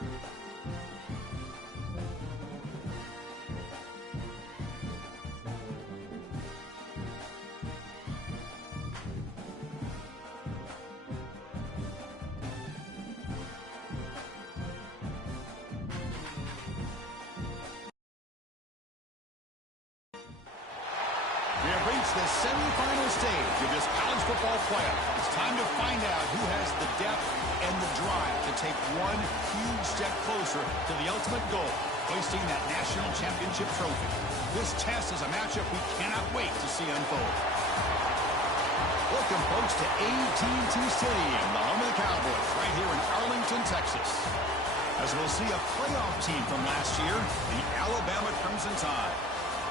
We have reached the semifinal stage of this college football playoff. It's time to find out who has the depth and the drive to take one huge step closer to the ultimate goal, hoisting that national championship trophy. This test is a matchup we cannot wait to see unfold. Welcome, folks, to AT&T Stadium, the home of the Cowboys, right here in Arlington, Texas. As we'll see a playoff team from last year, the Alabama Crimson Tide,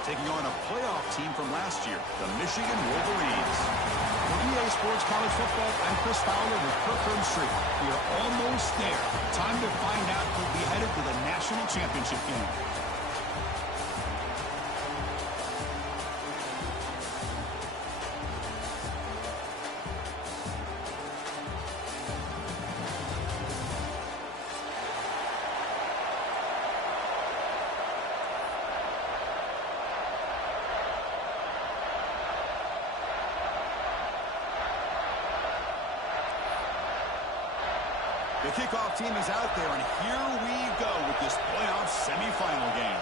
taking on a playoff team from last year, the Michigan Wolverines. For EA Sports College Football, I'm Chris Fowler with Kirk Herbstreit. We are almost there. Time to find out who'll be headed to the national championship game. The kickoff team is out there, and here we go with this playoff semifinal game.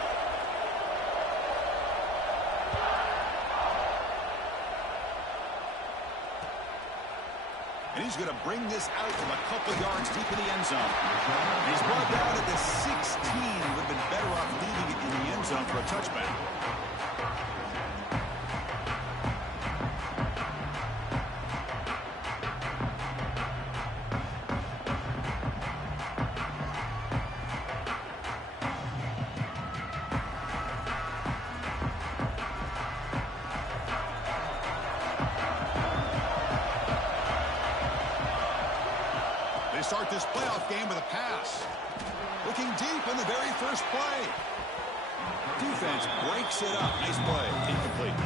And he's going to bring this out from a couple yards deep in the end zone. He's brought down at the 16. Would have been better off leaving it in the end zone for a touchback. They start this playoff game with a pass. Looking deep in the very first play. Defense breaks it up. Nice play. Incomplete.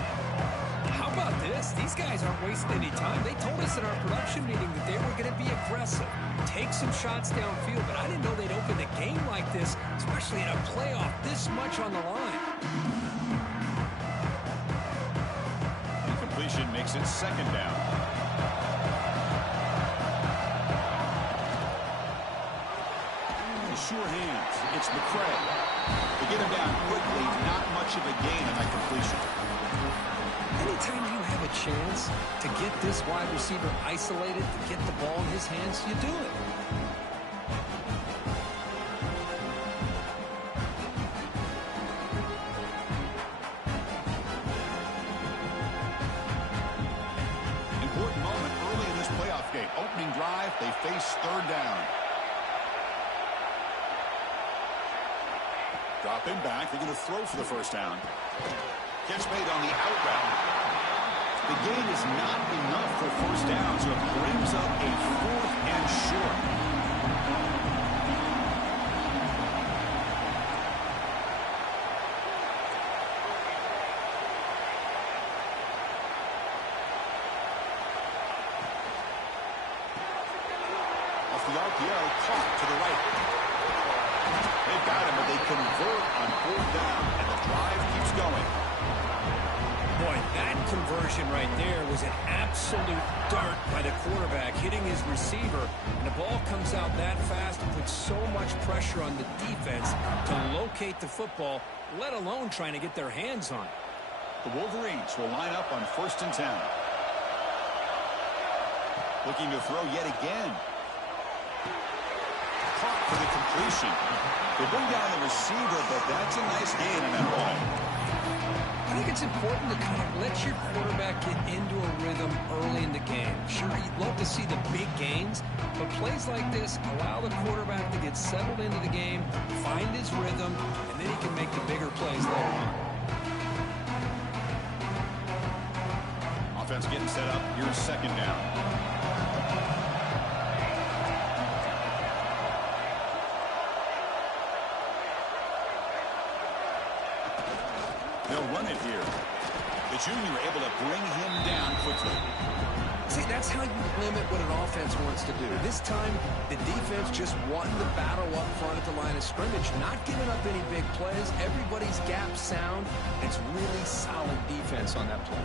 How about this? These guys aren't wasting any time. They told us in our production meeting that they were going to be aggressive, take some shots downfield, but I didn't know they'd open the game like this, especially in a playoff this much on the line. Incompletion makes it second down. Sure hands. It's McCray. They get him down quickly. Not much of a gain on that completion. Anytime you have a chance to get this wide receiver isolated, to get the ball in his hands, you do it. Important moment early in this playoff game. Opening drive, they face third down. Dropping back, they're going to throw for the first down. Catch made on the out route. The gain is not enough for first down, so it brings up a 4th and short. Off the RPO, caught to the right. They've got him, but they convert on 4th down, and the drive keeps going. Boy, that conversion right there was an absolute dart by the quarterback, hitting his receiver, and the ball comes out that fast and puts so much pressure on the defense to locate the football, let alone trying to get their hands on it. The Wolverines will line up on 1st and 10. Looking to throw yet again. Caught for the completion. They bring down the receiver, but that's a nice gain on that play. I think it's important to kind of let your quarterback get into a rhythm early in the game. Sure, you'd love to see the big gains, but plays like this allow the quarterback to get settled into the game, find his rhythm, and then he can make the bigger plays later on. Offense getting set up. Here's second down. They'll run it here. The junior able to bring him down quickly. See, that's how you limit what an offense wants to do. This time, the defense just wanting to battle up front at the line of scrimmage, not giving up any big plays. Everybody's gap sound. It's really solid defense on that play.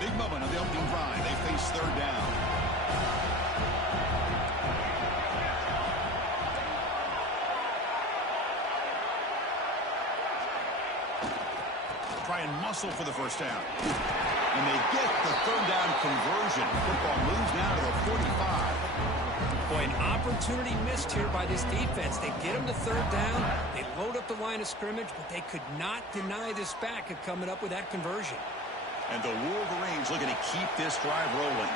Big moment of the opening drive. They face third down. Try and muscle for the first down. And they get the third down conversion. Football moves now to the 45. Boy, an opportunity missed here by this defense. They get them to third down. They load up the line of scrimmage, but they could not deny this back of coming up with that conversion. And the Wolverines looking to keep this drive rolling.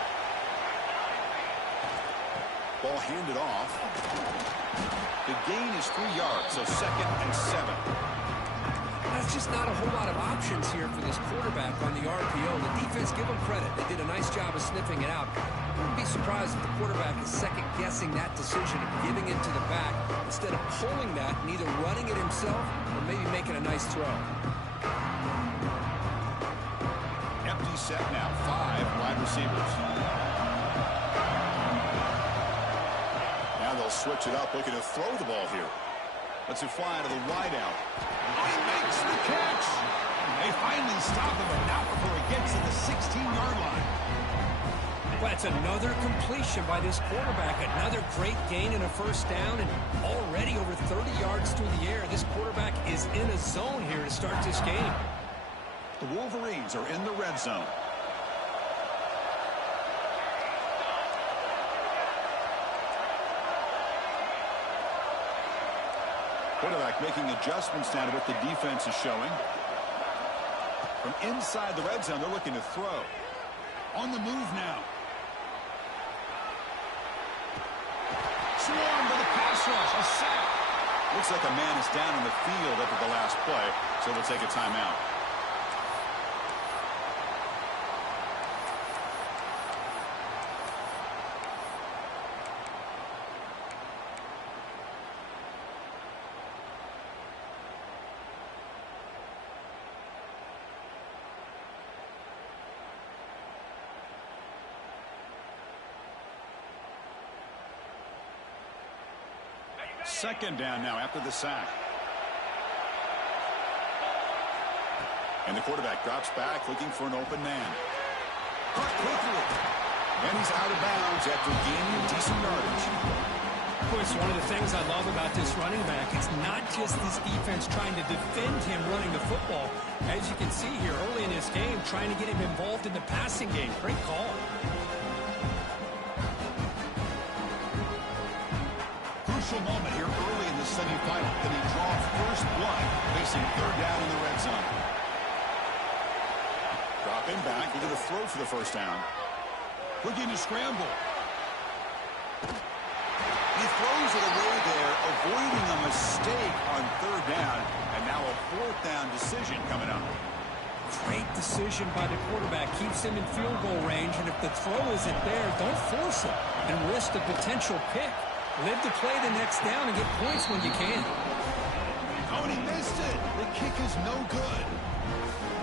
Ball handed off. The gain is 3 yards, so 2nd and 7. That's just not a whole lot of options here for this quarterback on the RPO. The defense, give them credit. They did a nice job of sniffing it out. I wouldn't be surprised if the quarterback is second-guessing that decision of giving it to the back instead of pulling that and either running it himself or maybe making a nice throw. Empty set now. 5 wide receivers. Now they'll switch it up, looking to throw the ball here. Let's it fly to the wideout. Oh, he makes the catch. They finally stop him, but not before he gets to the 16-yard line. Well, it's another completion by this quarterback. Another great gain and a first down, and already over 30 yards through the air. This quarterback is in a zone here to start this game. The Wolverines are in the red zone. Quarterback making adjustments now to what the defense is showing. From inside the red zone, they're looking to throw. On the move now. Swarmed by the pass rush. A sack. Looks like a man is down on the field after the last play, so we'll take a timeout. Second down now after the sack. And the quarterback drops back looking for an open man. Caught quickly. And he's out of bounds after gaining decent yardage. Of course, one of the things I love about this running back, it's not just this defense trying to defend him running the football. As you can see here early in this game, trying to get him involved in the passing game. Great call. Crucial moment here early in the semifinal. Then he draws first blood, facing third down in the red zone. Dropping back, looking to throw for the first down. Looking to scramble. He throws it away there, avoiding a mistake on third down, and now a fourth down decision coming up. Great decision by the quarterback. Keeps him in field goal range, and if the throw isn't there, don't force it and risk the potential pick. Live to play the next down and get points when you can. Oh, and he missed it. The kick is no good.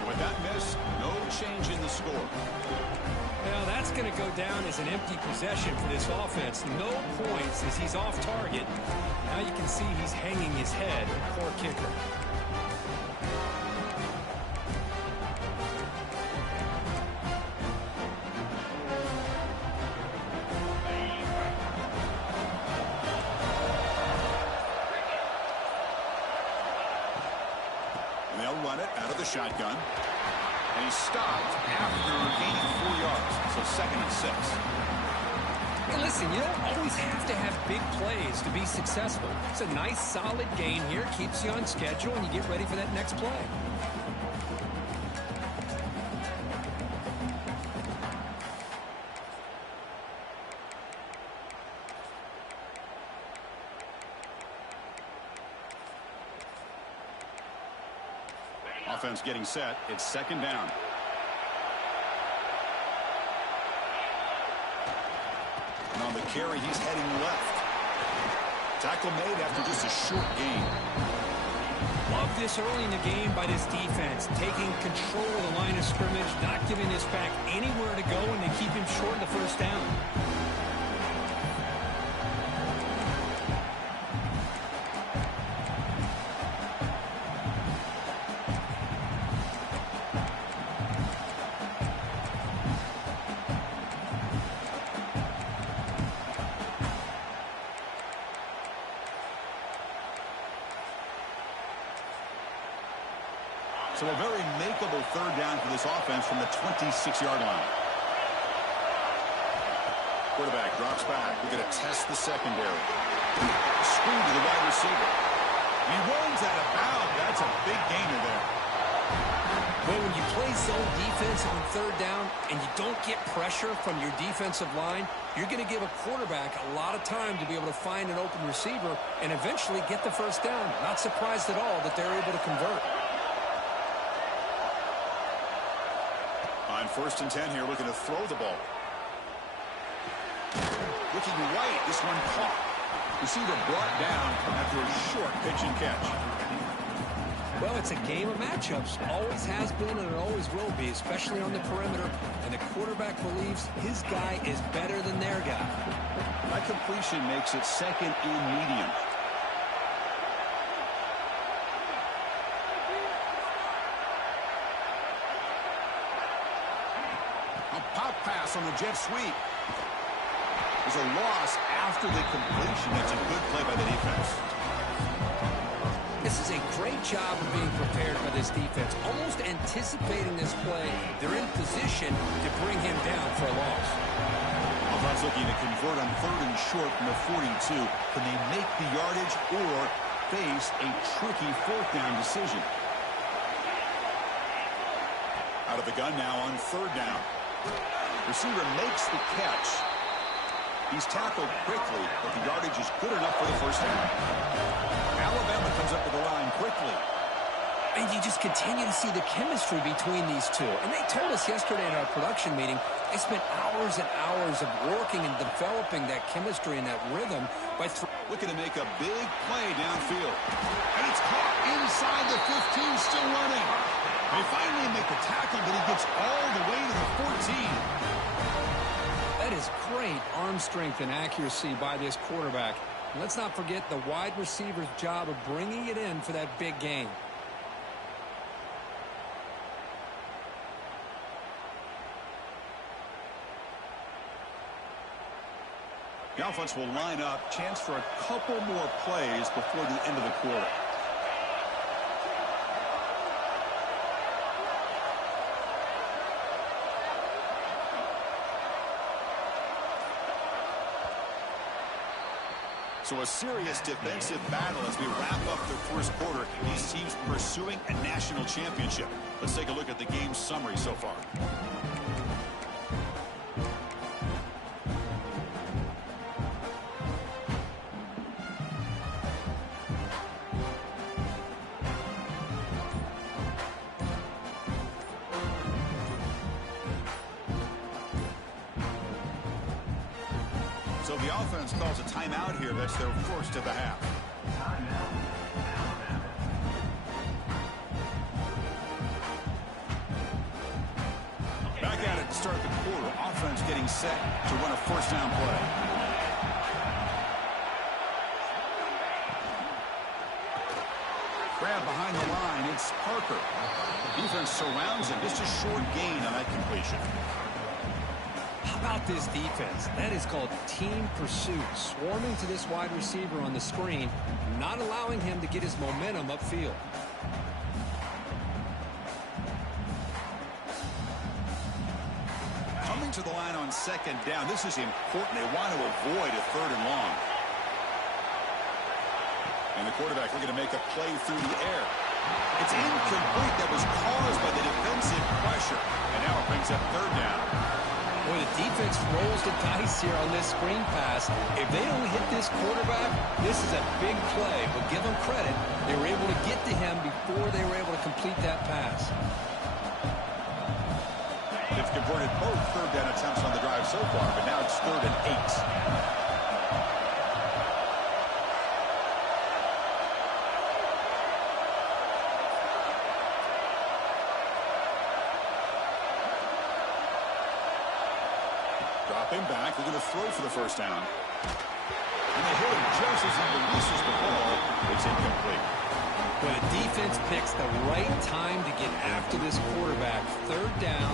With that miss, no change in the score. Well, that's going to go down as an empty possession for this offense. No points as he's off target. Now you can see he's hanging his head. Poor kicker. And they'll run it out of the shotgun. And he's stopped after gaining 4 yards. So 2nd and 6. Hey, listen, you don't always have to have big plays to be successful. It's a nice, solid gain here. Keeps you on schedule, and you get ready for that next play. Offense getting set. It's 2nd down. And on the carry, he's heading left. Tackle made after just a short gain. Love this early in the game by this defense. Taking control of the line of scrimmage, not giving this back anywhere to go, and they him short of the first down. So a very makeable third down for this offense from the 26-yard line. Quarterback drops back. We're going to test the secondary. Screen to the wide receiver. He runs out of bounds. That's a big gainer there. Well, when you play zone defense on third down and you don't get pressure from your defensive line, you're going to give a quarterback a lot of time to be able to find an open receiver and eventually get the first down. Not surprised at all that they're able to convert. On 1st and 10 here, looking to throw the ball. Looking right, this one caught. Receiver brought down after a short pitch and catch. Well, it's a game of matchups. Always has been and it always will be, especially on the perimeter. And the quarterback believes his guy is better than their guy. That completion makes it second and medium. A pop pass on the jet sweep. There's a loss after the completion. That's a good play by the defense. This is a great job of being prepared by this defense. Almost anticipating this play, they're in position to bring him down for a loss. Offense looking to convert on 3rd and short from the 42. Can they make the yardage or face a tricky 4th down decision? Out of the gun now on 3rd down. Receiver makes the catch. He's tackled quickly, but the yardage is good enough for the first down. Alabama comes up with the line quickly. And you just continue to see the chemistry between these two. And they told us yesterday in our production meeting, they spent hours and hours of working and developing that chemistry and that rhythm by looking to make a big play downfield. And it's caught inside the 15, still running. They finally make the tackle, but he gets all the way to the 14. That is great arm strength and accuracy by this quarterback. And let's not forget the wide receiver's job of bringing it in for that big gain. The offense will line up. Chance for a couple more plays before the end of the quarter. So a serious defensive battle as we wrap up the first quarter. These teams pursuing a national championship. Let's take a look at the game summary so far. So the offense calls a timeout here. That's their first of the half. Back at it to start the quarter. Offense getting set to run a first down play. Grab behind the line. It's Parker. Defense surrounds him. Just a short gain on that completion. How about this defense? That is called team pursuit. Swarming to this wide receiver on the screen, not allowing him to get his momentum upfield. Coming to the line on second down. This is important. They want to avoid a 3rd and long. And the quarterback looking to make a play through the air. It's incomplete. That was caused by the defensive pressure. And now it brings up 3rd down. Well, the defense rolls the dice here on this screen pass. If they don't hit this quarterback, this is a big play. But give them credit. They were able to get to him before they were able to complete that pass. They've converted both 3rd down attempts on the drive so far, but now it's 3rd and 8. Dropping back, they're going to throw for the first down. And they hit him just as he releases the ball. It's incomplete. But the defense picks the right time to get after this quarterback. Third down,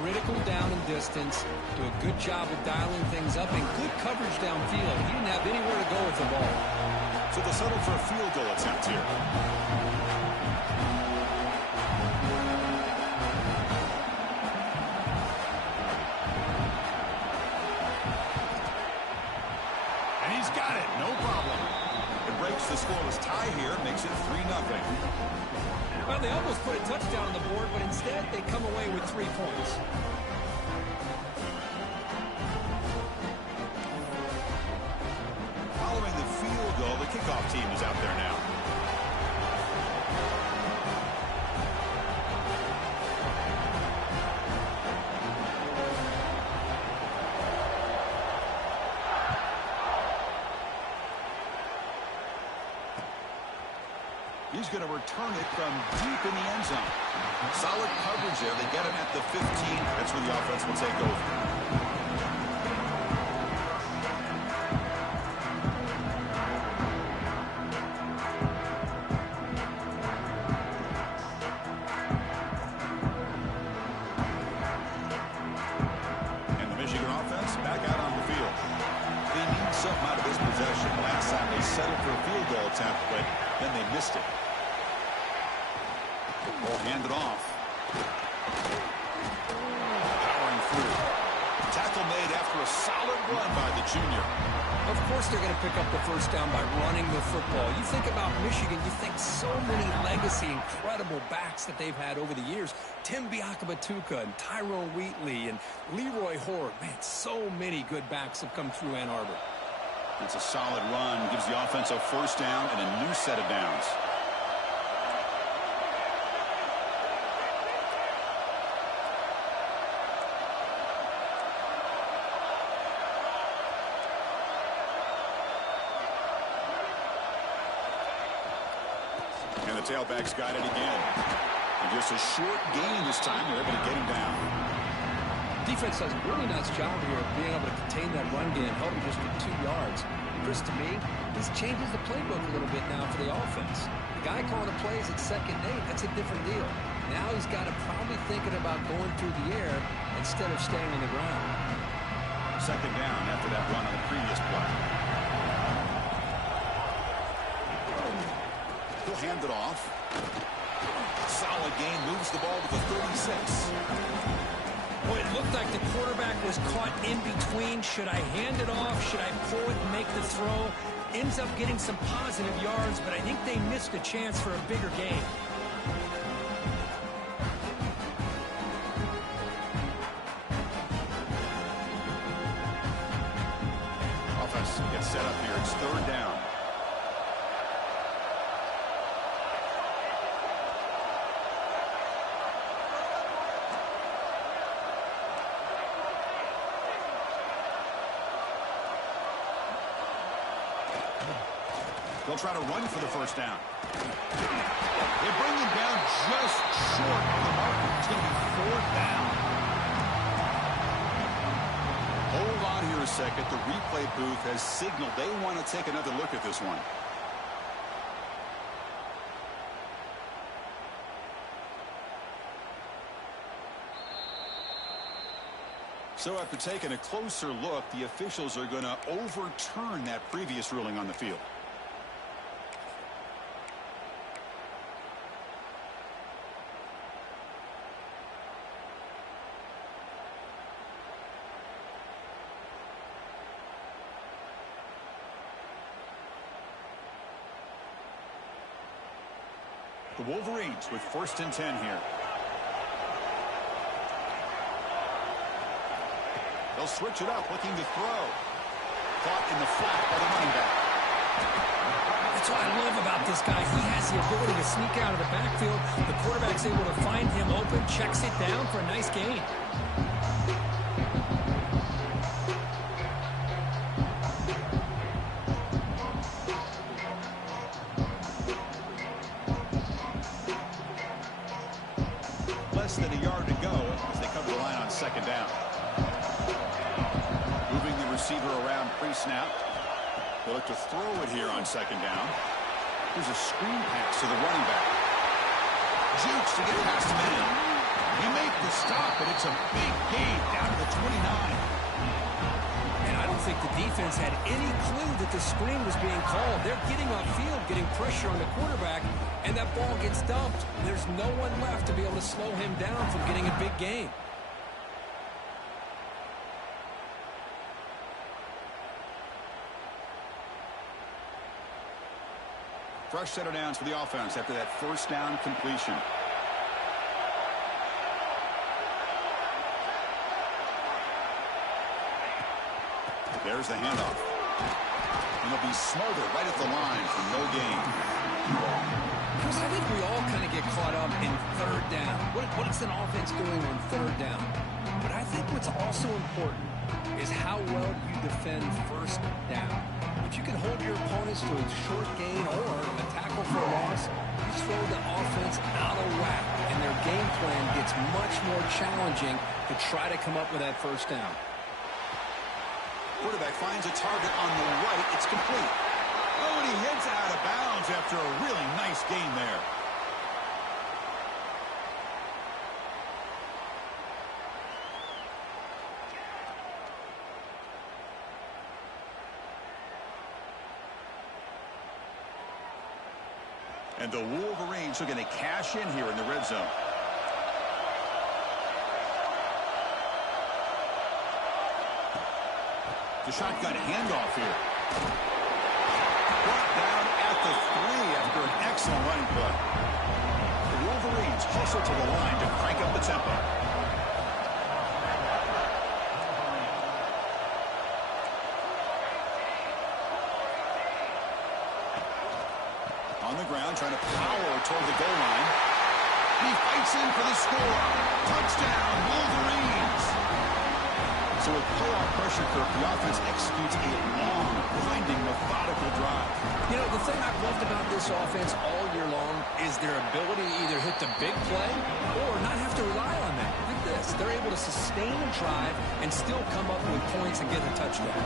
critical down and distance. Do a good job of dialing things up and good coverage downfield. He didn't have anywhere to go with the ball. So they'll settle for a field goal attempt here. And he's got it, no problem. It breaks the scoreless tie here, makes it 3-0. Well, they almost put a touchdown on the board, but instead they come away with 3 points. Following the field goal, the kickoff team is out there now. He's going to return it from deep in the end zone. Solid coverage there. They get him at the 15. That's where the offense will take over. And the Michigan offense back out on the field. They need something out of this possession. Last time they settled for a field goal attempt, but then they missed it. Ball handed off. Powering through. Tackle made after a solid run by the junior. Of course they're going to pick up the first down by running the football. You think about Michigan, you think so many legacy, incredible backs that they've had over the years. Tim Biakabatuka and Tyrone Wheatley and Leroy Horde. Man, so many good backs have come through Ann Arbor. It's a solid run. Gives the offense a first down and a new set of downs. And the tailback's got it again. And just a short gain this time. They're able to get him down. Defense does a really nice job here of being able to contain that run game, helping just get 2 yards. Chris, to me, this changes the playbook a little bit now for the offense. The guy calling the plays at 2nd and 8, that's a different deal. Now he's got to probably thinking about going through the air instead of staying on the ground. 2nd down after that run on the previous play. He'll hand it off. Solid gain, moves the ball to the 36. Well, it looked like the quarterback was caught in between. Should I hand it off? Should I pull it and make the throw? Ends up getting some positive yards, but I think they missed a chance for a bigger gain. Offense gets set up here. It's 3rd down. They'll try to run for the first down. They bring him down just short of the marker. It's going to be 4th down. Hold on here a second. The replay booth has signaled they want to take another look at this one. So after taking a closer look, the officials are going to overturn that previous ruling on the field. The Wolverines with 1st and 10 here. They'll switch it up, looking to throw. Caught in the flat by the running back. That's what I love about this guy. He has the ability to sneak out of the backfield. The quarterback's able to find him open, checks it down for a nice gain. Less than a yard to go as they cover the line on 2nd down. pre-snap. They look to throw it here on second down. Here's a screen pass to the running back. Jukes to get past the man. He made the stop, but it's a big gain down to the 29. And I don't think the defense had any clue that the screen was being called. They're getting upfield, getting pressure on the quarterback, and that ball gets dumped. There's no one left to be able to slow him down from getting a big gain. Fresh set of downs for the offense after that first down completion. There's the handoff. And they'll be smothered right at the line for no gain. Chris, I think we all kind of get caught up in third down. What is an offense doing on third down? But I think what's also important is how well you defend first down. If you can hold your opponents to a short gain or a tackle for a loss, you throw the offense out of whack, and their game plan gets much more challenging to try to come up with that first down. Quarterback finds a target on the right. It's complete. Oh, and he heads out of bounds after a really nice gain there. And the Wolverines are going to cash in here in the red zone. The shotgun handoff here. Brought down at the 3 after an excellent running play. The Wolverines hustle to the line to crank up the tempo. On the ground, trying to power toward the goal line. He fights in for the score. Touchdown, Wolverines! So with playoff pressure, Kirk, the offense executes a long, winding, methodical drive. You know, the thing I've loved about this offense all year long is their ability to either hit the big play or not have to rely on that. Look at this. They're able to sustain a drive and still come up with points and get a touchdown.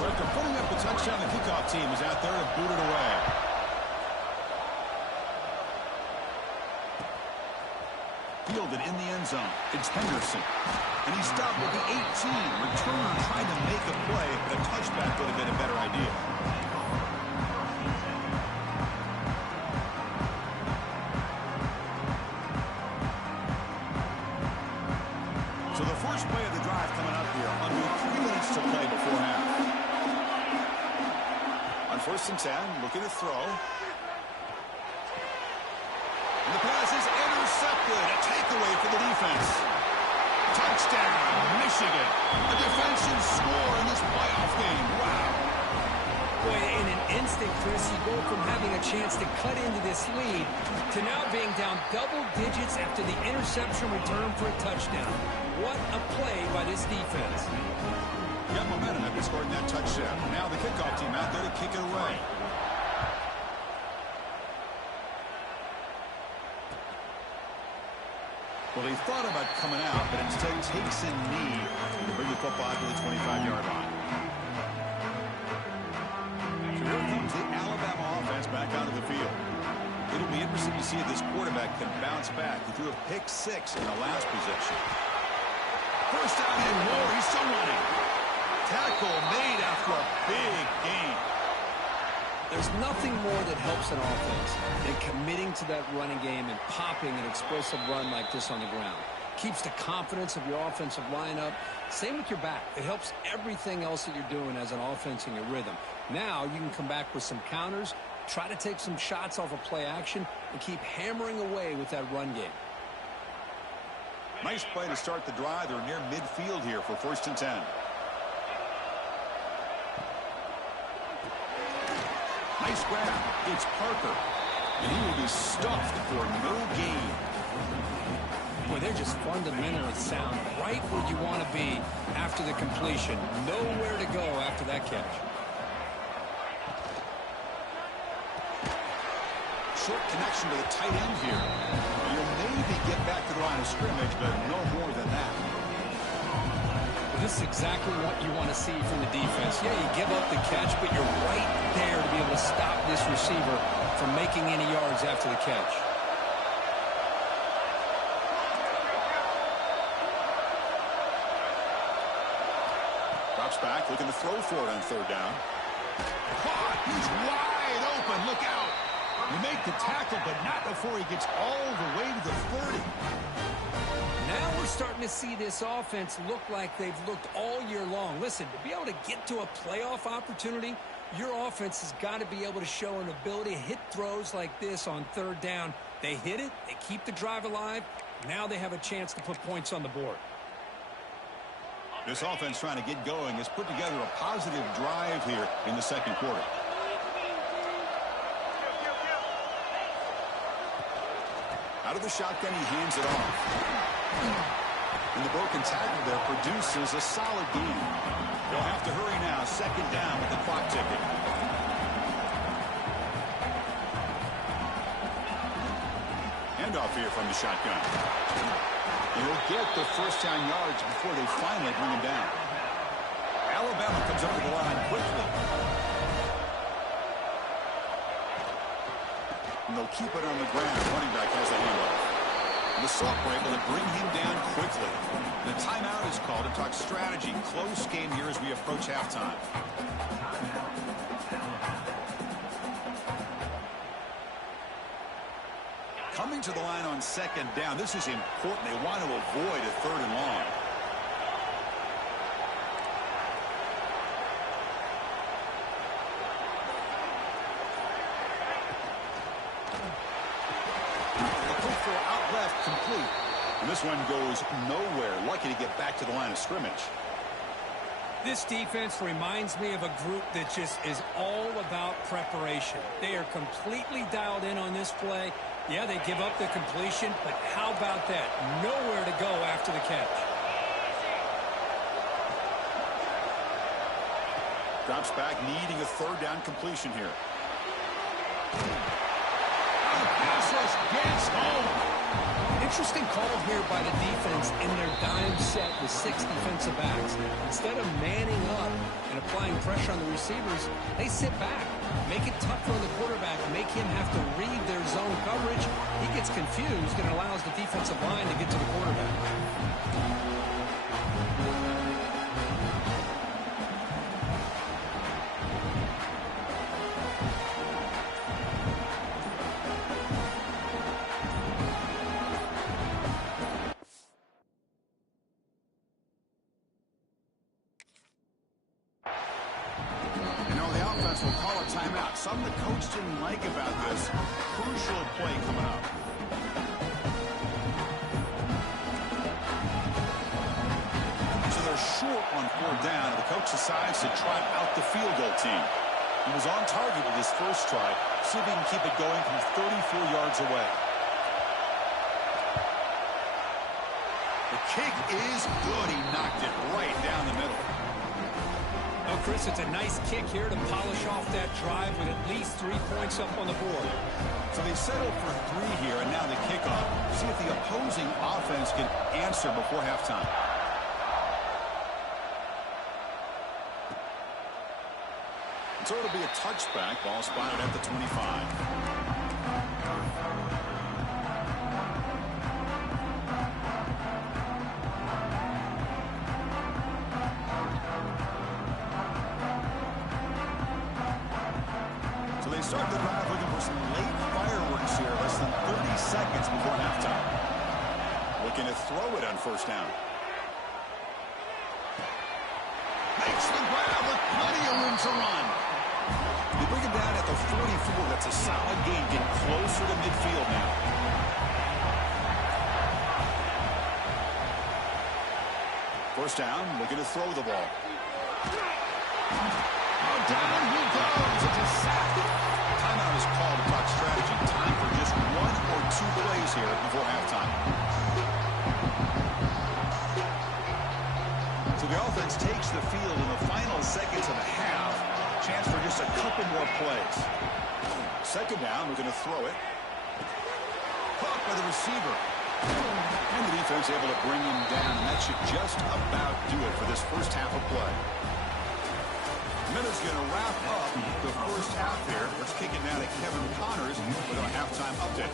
So after putting up the touchdown, the kickoff team is out there to boot it away. Fielded in the end zone. It's Henderson. And he stopped at the 18. Returner trying to make a play, but a touchback would have been a better idea. So the first play of the drive coming up here. Under 3 minutes to play before half. On 1st and 10, looking to throw. And the pass is intercepted. A takeaway for the defense. Touchdown, Michigan. A defensive score in this playoff game. Wow. Boy, in an instant, Chris, you go from having a chance to cut into this lead to now being down double digits after the interception return for a touchdown. What a play by this defense. Got momentum after scoring that touchdown. Now the kickoff team out there to kick it away. Well, he thought about coming out, but instead takes a knee to bring the football to the 25-yard line. So here comes the Alabama offense back onto the field. It'll be interesting to see if this quarterback can bounce back. He threw a pick 6 in the last possession. First down and more. He's still running. Tackle made after a big gain. There's nothing more that helps an offense than committing to that running game and popping an explosive run like this on the ground. Keeps the confidence of your offensive lineup. Same with your back. It helps everything else that you're doing as an offense in your rhythm. Now you can come back with some counters, try to take some shots off of play action, and keep hammering away with that run game. Nice play to start the drive. They're near midfield here for 1st and 10. Nice grab. It's Parker. And he will be stuffed for no gain. Boy, they're just fundamentally sound. Right where you want to be after the completion. Nowhere to go after that catch. Short connection to the tight end here. You'll maybe get back to the line of scrimmage, but no more than that. This is exactly what you want to see from the defense. Yeah, you give up the catch, but you're right there to be able to stop this receiver from making any yards after the catch. Drops back, looking to throw for it on third down. Caught! He's wide open. Look out! You make the tackle, but not before he gets all the way to the 30. Now we're starting to see this offense look like they've looked all year long. Listen, to be able to get to a playoff opportunity, your offense has got to be able to show an ability to hit throws like this on third down. They hit it, they keep the drive alive. Now they have a chance to put points on the board. This offense trying to get going has put together a positive drive here in the second quarter. Out of the shotgun, he hands it off. And the broken tackle there produces a solid gain. They'll have to hurry now. Second down with the clock ticking. Handoff here from the shotgun. He'll get the first down yards before they finally bring him down. Alabama comes up to the line quickly. And they'll keep it on the ground. Running back has the handoff. And the Sauk were able to bring him down quickly. The timeout is called to talk strategy. Close game here as we approach halftime. Coming to the line on second down. This is important. They want to avoid a third and long. The quick throw out left, complete. And this one goes nowhere. Lucky to get back to the line of scrimmage. This defense reminds me of a group that just is all about preparation. They are completely dialed in on this play. Yeah, they give up the completion, but how about that? Nowhere to go after the catch. Drops back, needing a third down completion here. The pass rush gets home. Interesting call here by the defense in their dime set with 6 defensive backs. Instead of manning up and applying pressure on the receivers, they sit back, make it tough on the quarterback, make him have to read their zone coverage. He gets confused and allows the defensive line to get to the quarterback. Will call a timeout. Something the coach didn't like about this. Crucial play coming up. So they're short on fourth down, and the coach decides to try out the field goal team. He was on target with his first try. See if he can keep it going from 34 yards away. The kick is good. He knocked it right down the middle. Oh, Chris, it's a nice kick here to polish off that drive with at least 3 points up on the board. So they settled for 3 here, and now the kickoff. See if the opposing offense can answer before halftime. So it'll be a touchback. Ball spotted at the 25. Start the drive looking for some late fireworks here. Less than 30 seconds before halftime. Looking to throw it on first down. Makes the grab with plenty of room to run. They bring him down at the 44. That's a solid gain. Get closer to midfield now. First down, looking to throw the ball. Oh, down he goes. It's a sack. Timeout is called to talk strategy. Time for just 1 or 2 plays here before halftime. So the offense takes the field in the final seconds of the half. Chance for just a couple more plays. Second down, we're going to throw it. Caught by the receiver. And the defense able to bring him down, and that should just about do it for this first half of play. Minute's going to wrap up the first half here. Let's kick it now to Kevin Connors with our halftime update.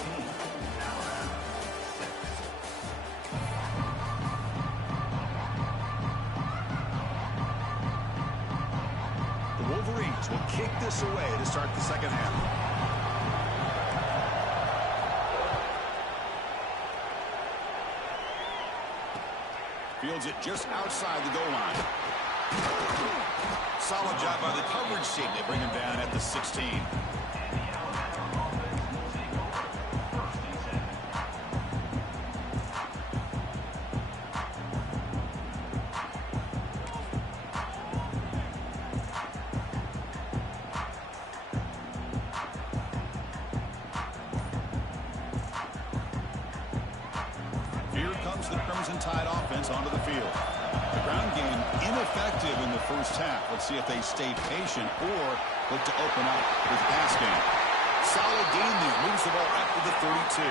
The Wolverines will kick this away to start the second half. Fields it just outside the goal line. Solid job by the coverage team. They bring him down at the 16. Here comes the Crimson Tide offense onto the field. The ground game ineffective in the first half. Let's see if they stay patient or look to open up with the pass game. Solid gain there. Moves the ball up to the 32.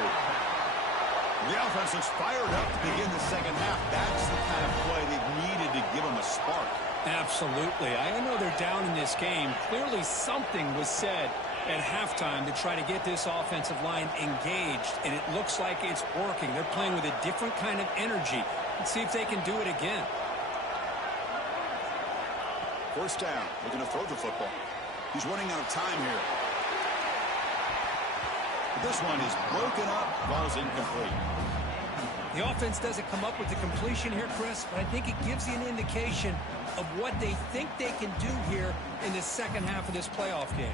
The offense looks fired up to begin the second half. That's the kind of play they've needed to give them a spark. Absolutely. I know they're down in this game. Clearly something was said at halftime to try to get this offensive line engaged, and it looks like it's working. They're playing with a different kind of energy. Let's see if they can do it again. First down, looking to throw the football. He's running out of time here. This one is broken up, ball's incomplete. The offense doesn't come up with the completion here, Chris, but I think it gives you an indication of what they think they can do here in the second half of this playoff game.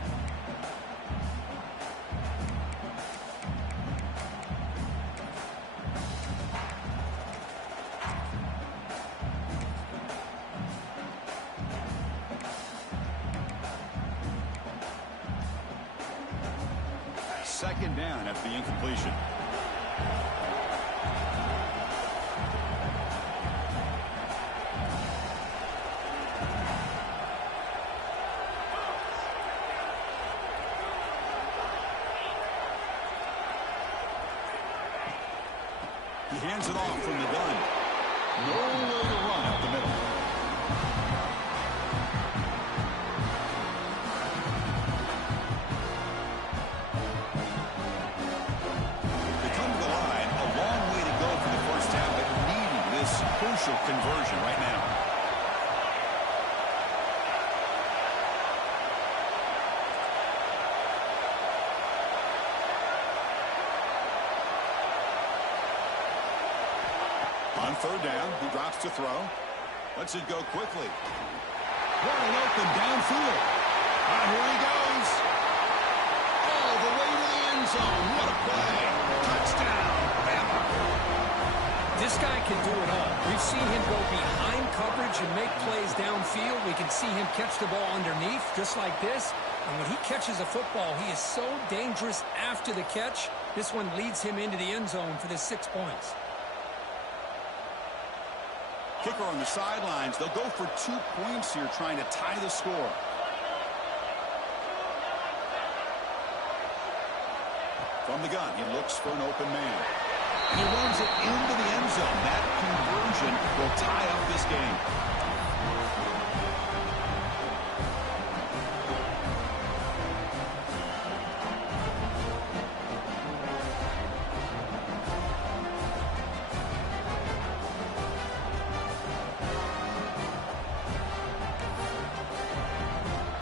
Second down after the incompletion. He hands it off from the gun. Nowhere to run up the middle. Crucial conversion right now. On third down, he drops to throw. Lets it go quickly. Wide open downfield. Here he goes. All the way to the end zone. What a play. Touchdown, Bama. This guy can do it all. We've seen him go behind coverage and make plays downfield. We can see him catch the ball underneath, just like this. And when he catches a football, he is so dangerous after the catch. This one leads him into the end zone for the 6 points. Kicker on the sidelines. They'll go for 2 points here, trying to tie the score. From the gun, he looks for an open man. He runs it into the end zone. That conversion will tie up this game.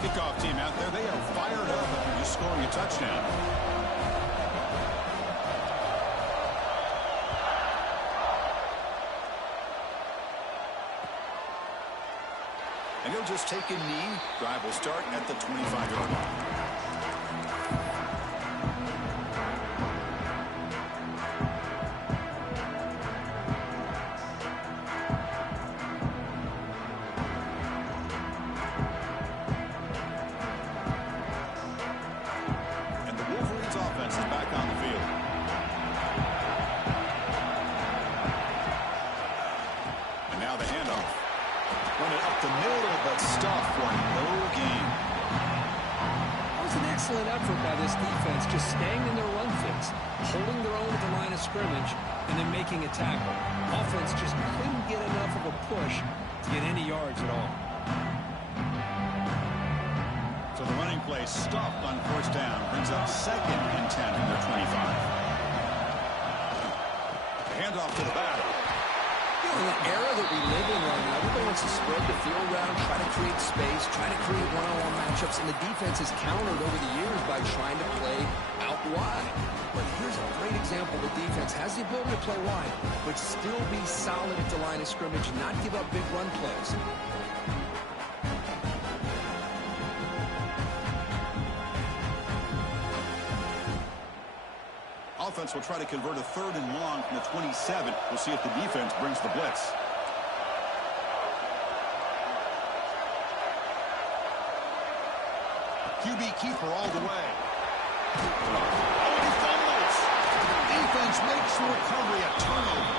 Kickoff team out there, they are fired up after just scoring a touchdown. And he'll just take a knee. Drive will start at the 25-yard line. And the Wolverines offense is back on the field. And now the handoff. Run it up the middle, but stuff for no gain. I was an excellent effort by this defense, just staying in their run fits, holding their own at the line of scrimmage, and then making a tackle. Offense just couldn't get enough of a push to get any yards at all. So the running play stopped on first down, brings up 2nd and 10 from their 25. The handoff to the back. In the era that we live in right now, everybody wants to spread the field around, try to create space, try to create one-on-one matchups, and the defense has countered over the years by trying to play out wide. But here's a great example. The defense has the ability to play wide, but still be solid at the line of scrimmage and not give up big run plays. Offense will try to convert a 3rd and long from the 27. We'll see if the defense brings the blitz. QB keeper all the way. Oh, he fumbles. Defense makes the recovery, a turnover.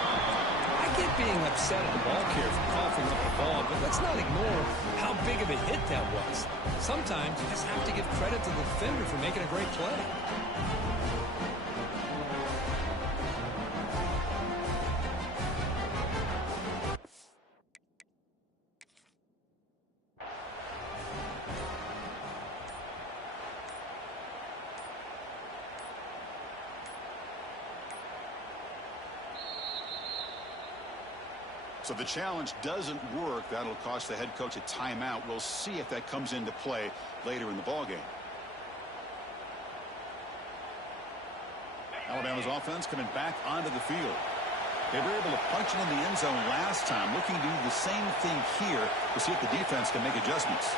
I get being upset at the ball carrier for coughing up the ball, but let's not ignore how big of a hit that was. Sometimes you just have to give credit to the defender for making a great play. So the challenge doesn't work. That'll cost the head coach a timeout. We'll see if that comes into play later in the ballgame. Alabama's offense coming back onto the field. They were able to punch it in the end zone last time. Looking to do the same thing here to see if the defense can make adjustments.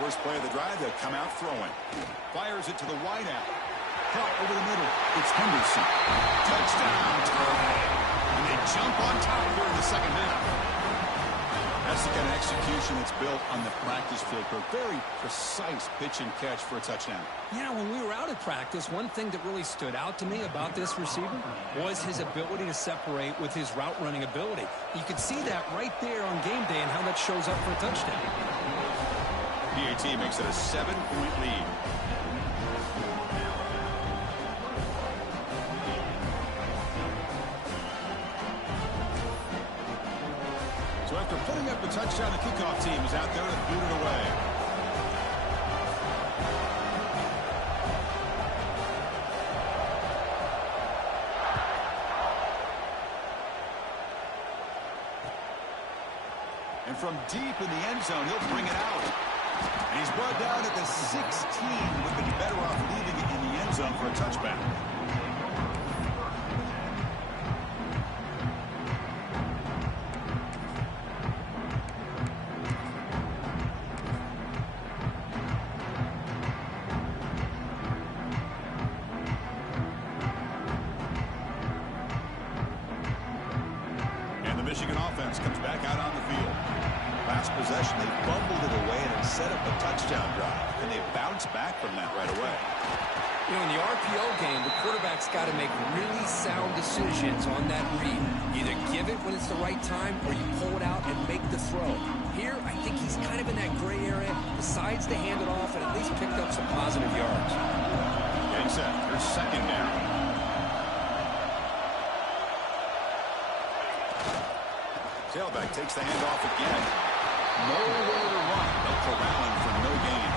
First play of the drive, they'll come out throwing. Fires it to the wideout. Caught over the middle. It's Henderson. Touchdown, tie. And they jump on top here in the second half. That's the kind of execution that's built on the practice field for a very precise pitch and catch for a touchdown. Yeah, when we were out at practice, one thing that really stood out to me about this receiver was his ability to separate with his route running ability. You could see that right there on game day and how that shows up for a touchdown. PAT makes it a 7-point lead. So after putting up the touchdown, the kickoff team is out there to boot it away. And from deep in the end zone, he'll bring it out. And he's brought down at the 16. Would have been better off leaving it in the end zone for a touchback. And the Michigan offense comes back out on the field. Last possession, they fumbled it away and it set up a touchdown drive. And they bounced back from that right away. You know, in the RPO game, the quarterback's got to make really sound decisions on that read. Either give it when it's the right time or you pull it out and make the throw. Here, I think he's kind of in that gray area, decides to hand it off and at least picked up some positive yards. Getting set. Here's second down. Tailback takes the handoff again. Nowhere to run. They'll corral him for no gain.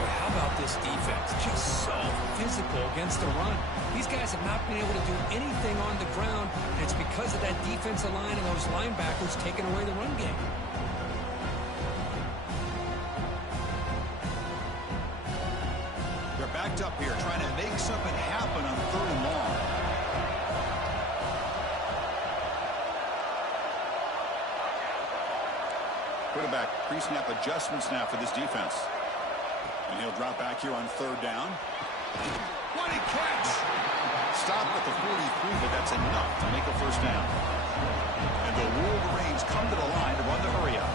But how about this defense? Just so physical against the run. These guys have not been able to do anything on the ground, and it's because of that defensive line and those linebackers taking away the run game. They're backed up here, trying to make something happen on 3rd and long. Quarterback pre-snap adjustments now for this defense. And he'll drop back here on 3rd down. What a catch! Stop at the 43, but that's enough to make a first down. And the Wolverines come to the line to run the hurry up.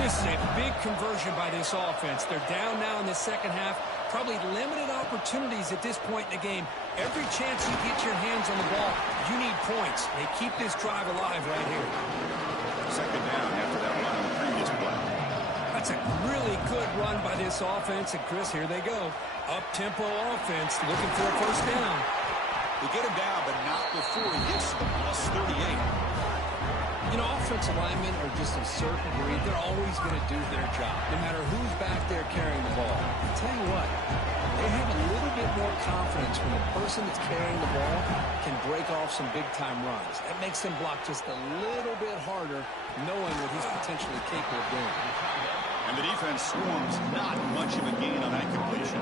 This is a big conversion by this offense. They're down now in the second half. Probably limited opportunities at this point in the game. Every chance you get your hands on the ball, you need points. They keep this drive alive right here. Second down after that run on the previous play. I'll That's a really good run by this offense. And, Chris, here they go. Up-tempo offense looking for a first down. They get him down, but not before he gets to the +38. You know, offensive linemen are just a certain breed. They're always going to do their job, no matter who's back there carrying the ball. I'll tell you what, they have a little bit more confidence when the person that's carrying the ball can break off some big-time runs. That makes them block just a little bit harder, knowing what he's potentially capable of doing. And the defense swarms not much of a gain on that completion.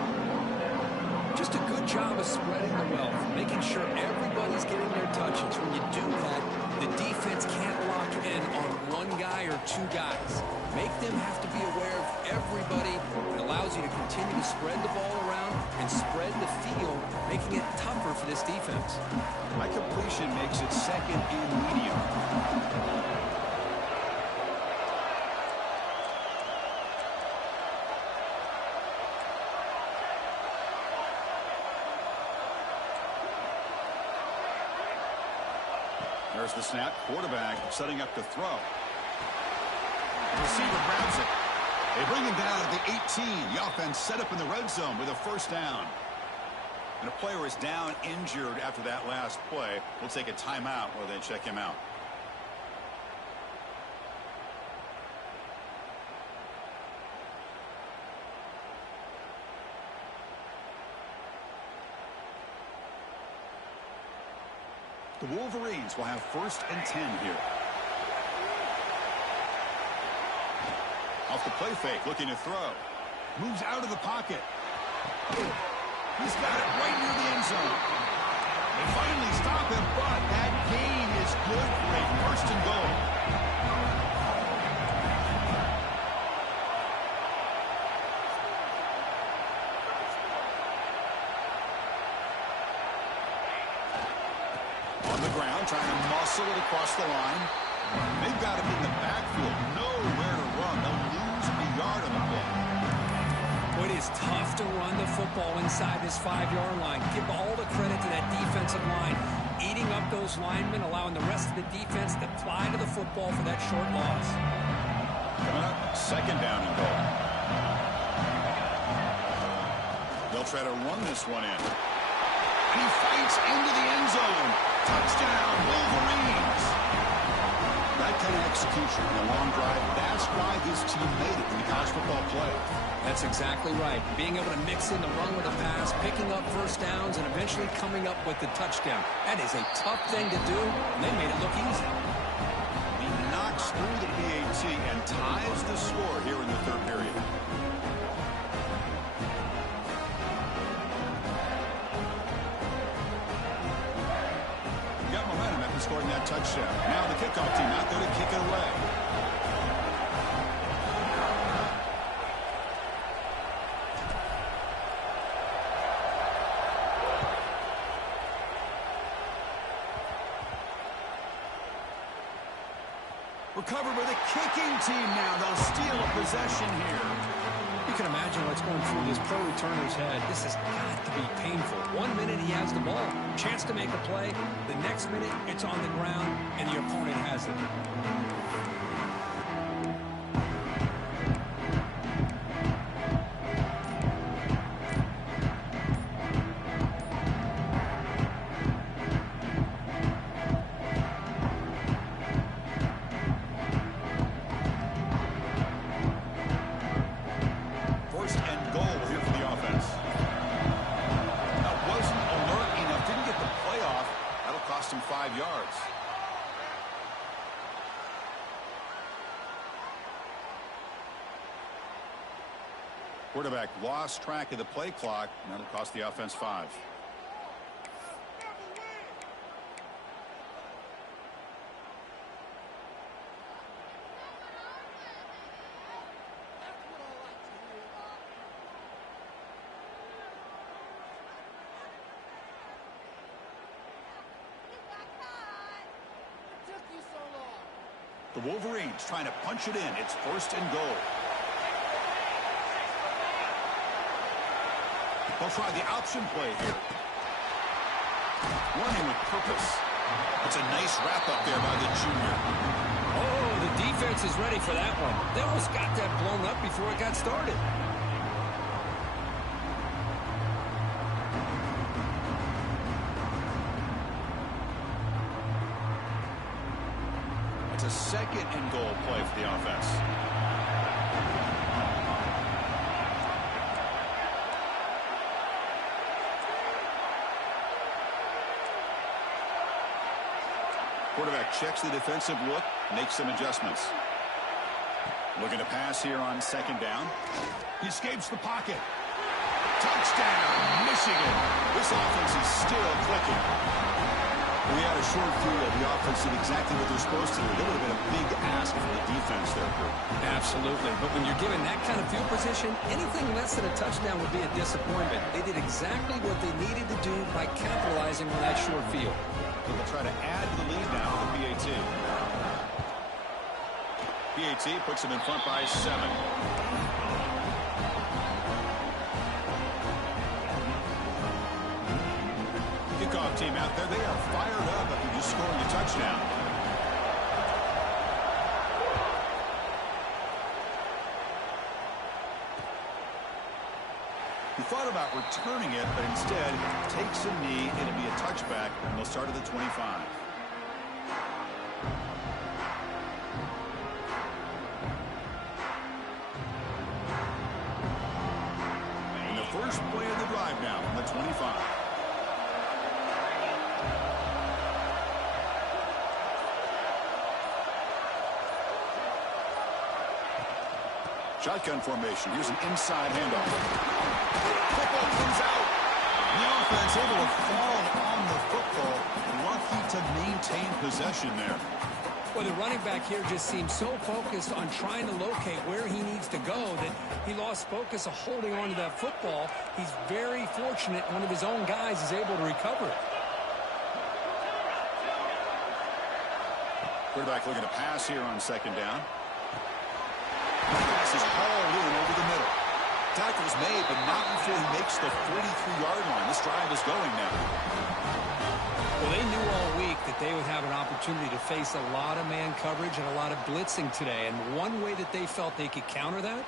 Just a good job of spreading the wealth, making sure everybody's getting their touches. When you do that, the defense can't lock in on one guy or two guys. Make them have to be aware of everybody. It allows you to continue to spread the ball around and spread the field, making it tougher for this defense. My completion makes it second and medium. There's the snap. Quarterback setting up to throw. The receiver grabs it. They bring him down at the 18. The offense set up in the red zone with a first down. And a player is down injured after that last play. We'll take a timeout while they check him out. The Wolverines will have 1st and 10 here. Off the play fake, looking to throw. Moves out of the pocket. He's got it right near the end zone. They finally stop him, but that gain is good for a 1st and goal. Trying to muscle it across the line. They've got him in the backfield. Nowhere to run. They'll lose a yard on the play. Well, it is tough to run the football inside this 5-yard line. Give all the credit to that defensive line. Eating up those linemen, allowing the rest of the defense to fly to the football for that short loss. Coming up, 2nd down and goal. They'll try to run this one in. And he fights into the end zone. Touchdown, Wolverines. That kind of execution in a long drive, that's why this team made it in the college football play. That's exactly right. Being able to mix in the run with a pass, picking up first downs, and eventually coming up with the touchdown. That is a tough thing to do, and they made it look easy. He knocks through the PAT and ties the score here in the 3rd period. Scoring that touchdown. Now the kickoff team out there to kick it away. Recovered by the kicking team now. They'll steal a possession here. You can imagine what's going through this pro returner's head. This has got to be painful. 1 minute he has the ball, chance to make a play. The next minute it's on the ground and the opponent has it. Quarterback lost track of the play clock, and that'll cost the offense 5. The Wolverines trying to punch it in. It's 1st and goal. They'll try the option play here. Running with purpose. It's a nice wrap up there by the junior. Oh, the defense defense is ready for that one. They almost got that blown up before it got started. It's a second and goal play for the offense. Quarterback checks the defensive look, makes some adjustments. Looking to pass here on second down. He escapes the pocket. Touchdown, Michigan. This offense is still clicking. We had a short field. The offense did exactly what they're supposed to do. That would have been a big ask for the defense there, Kurt. Absolutely. But when you're given that kind of field position, anything less than a touchdown would be a disappointment. They did exactly what they needed to do by capitalizing on that short field. They'll try to add to the lead now with the PAT. PAT puts them in front by 7. Kickoff team out there. They are fired up after just scoring a touchdown. He thought about returning it, but instead takes a knee. It'll be a touchback, and they'll start at the 25. And the first play of the drive now on the 25. Shotgun formation. Here's an inside handoff. Football comes out. The offense able to fall on the football. Lucky to maintain possession there. Well, the running back here just seems so focused on trying to locate where he needs to go that he lost focus of holding on to that football. He's very fortunate one of his own guys is able to recover it. Quarterback looking to pass here on second down. Pass is hauled in over the middle. Tackle's made, but not before he makes the 43-yard line. This drive is going now. Well, they knew all week that they would have an opportunity to face a lot of man coverage and a lot of blitzing today. And one way that they felt they could counter that,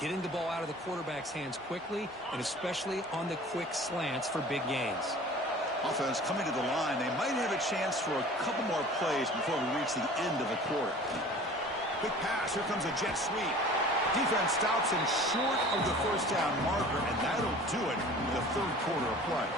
getting the ball out of the quarterback's hands quickly, and especially on the quick slants for big gains. Offense coming to the line. They might have a chance for a couple more plays before we reach the end of the quarter. Quick pass. Here comes a jet sweep. Defense stops him short of the first down marker, and that'll do it in the third quarter of play.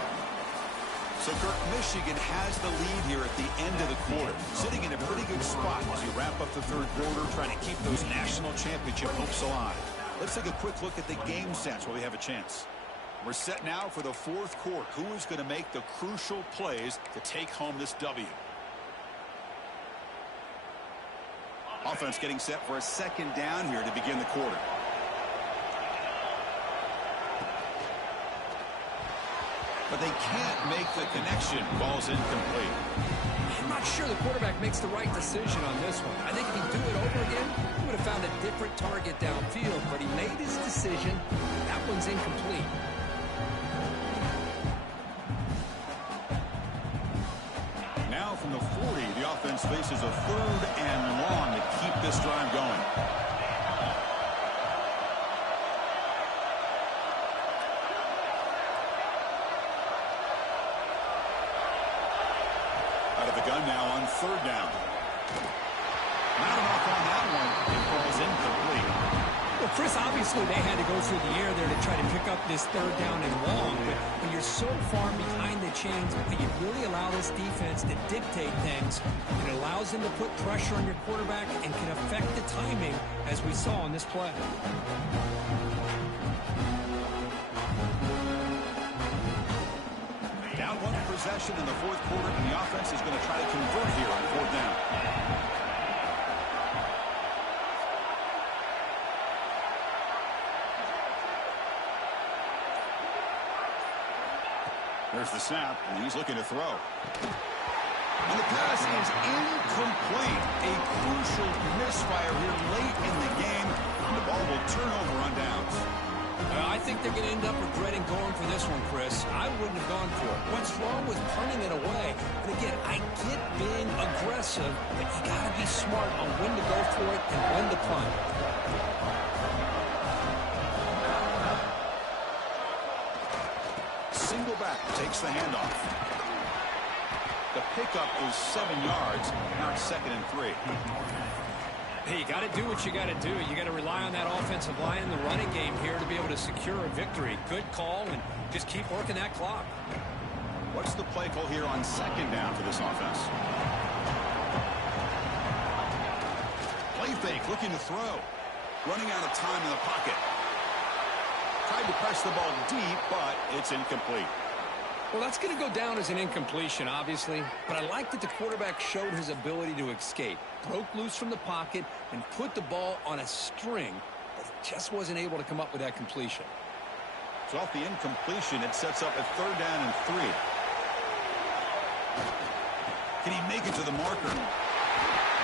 So, Kirk, Michigan has the lead here at the end of the quarter, sitting in a pretty good spot as you wrap up the third quarter, trying to keep those national championship hopes alive. Let's take a quick look at the game stats while we have a chance. We're set now for the fourth quarter. Who is going to make the crucial plays to take home this W? Offense getting set for a second down here to begin the quarter. But they can't make the connection. Ball's incomplete. I'm not sure the quarterback makes the right decision on this one. I think if he'd do it over again, he would have found a different target downfield. But he made his decision. That one's incomplete. Now from the 40, the offense faces a third and long to keep this drive going. Out of the gun now on third down. Not enough on that one. It falls incomplete. Well, Chris, obviously they had to go through the air there to try to pick up this third down and long. But when you're so far behind the chains, you really allow this defense to dictate things. It allows them to put pressure on your quarterback and can affect the timing, as we saw in this play. Down one possession in the fourth quarter, and the offense is going to try to convert here on fourth down. There's the snap, and he's looking to throw. And the pass is incomplete. A crucial misfire here late in the game, and the ball will turn over on downs. I think they're going to end up regretting going for this one, Chris. I wouldn't have gone for it. What's wrong with punting it away? And again, I get being aggressive, but you got to be smart on when to go for for it and win the punt. Single back takes the handoff. The pickup is 7 yards. Now it's 2nd and 3. Hey, you got to do what you got to do. You got to rely on that offensive line in the running game here to be able to secure a victory. Good call, and just keep working that clock. What's the play call here on 2nd down for this offense? Play fake, looking to throw. Running out of time in the pocket. Tried to press the ball deep, but it's incomplete. Well, that's going to go down as an incompletion, obviously. But I like that the quarterback showed his ability to escape. Broke loose from the pocket and put the ball on a string, but he just wasn't able to come up with that completion. So off the incompletion, it sets up a 3rd down and 3. Can he make it to the marker?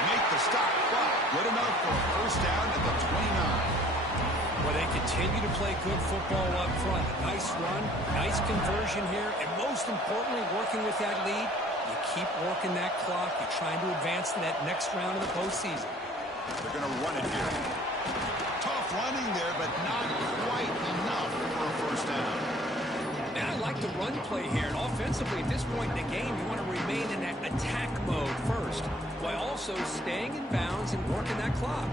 Make the stop, but good enough for a 1st down at the 29. Well, they continue to play good football up front. Nice run, nice conversion here, and most importantly, working with that lead, you keep working that clock. You're trying to advance to that next round of the postseason. They're going to run it here. Tough running there, but not quite enough for a 1st down. Now, I like the run play here, and offensively at this point in the game, you want to remain in that attack mode first, while also staying in bounds and working that clock.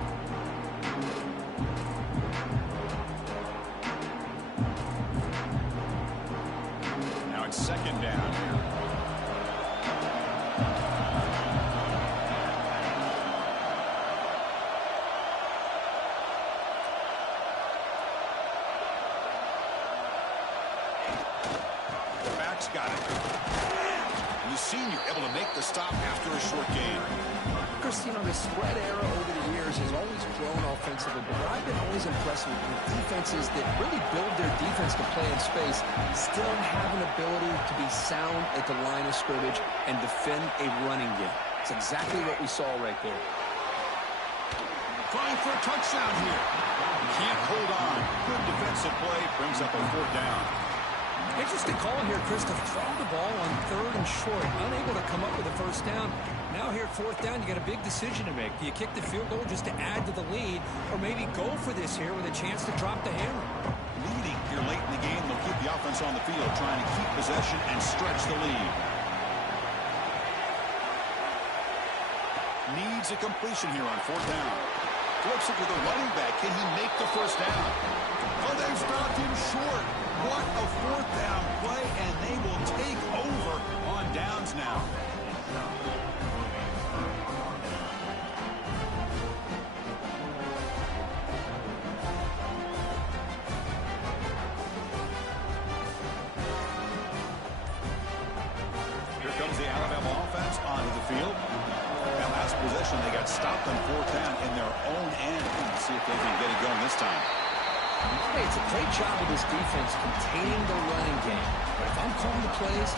Now it's 2nd down here. Got it. The senior able to make the stop after a short gain. Chris, you know, the spread era over the years has always grown offensively, but what I've been always impressed with defenses that really build their defense to play in space still have an ability to be sound at the line of scrimmage and defend a running game. It's exactly what we saw right there. Trying for a touchdown here. Can't hold on. Good defensive play. Brings up a 4th down. Interesting call here, Chris, to throw the ball on 3rd and short. Unable to come up with a 1st down. Now here at 4th down, you got a big decision to make. Do you kick the field goal just to add to the lead, or maybe go for this here with a chance to drop the hammer? Leading here late in the game, they'll keep the offense on the field, trying to keep possession and stretch the lead. Needs a completion here on 4th down. Flips it to the running back. Can he make the 1st down? Oh, they've stopped him short. What a 4th down play, and they will take over on downs now. Here comes the Alabama offense onto the field. That last possession, they got stopped on 4th down in their own end. Let's see if they can get it going this time. Hey, it's a great job of this defense containing the running game. But if I'm calling the plays,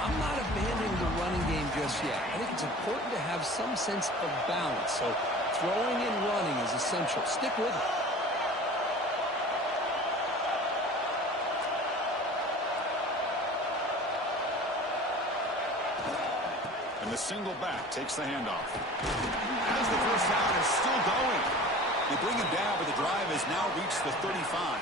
I'm not abandoning the running game just yet. I think it's important to have some sense of balance. So throwing and running is essential. Stick with it. And the single back takes the handoff. As the 1st down is still going. They bring him down, but the drive has now reached the 35.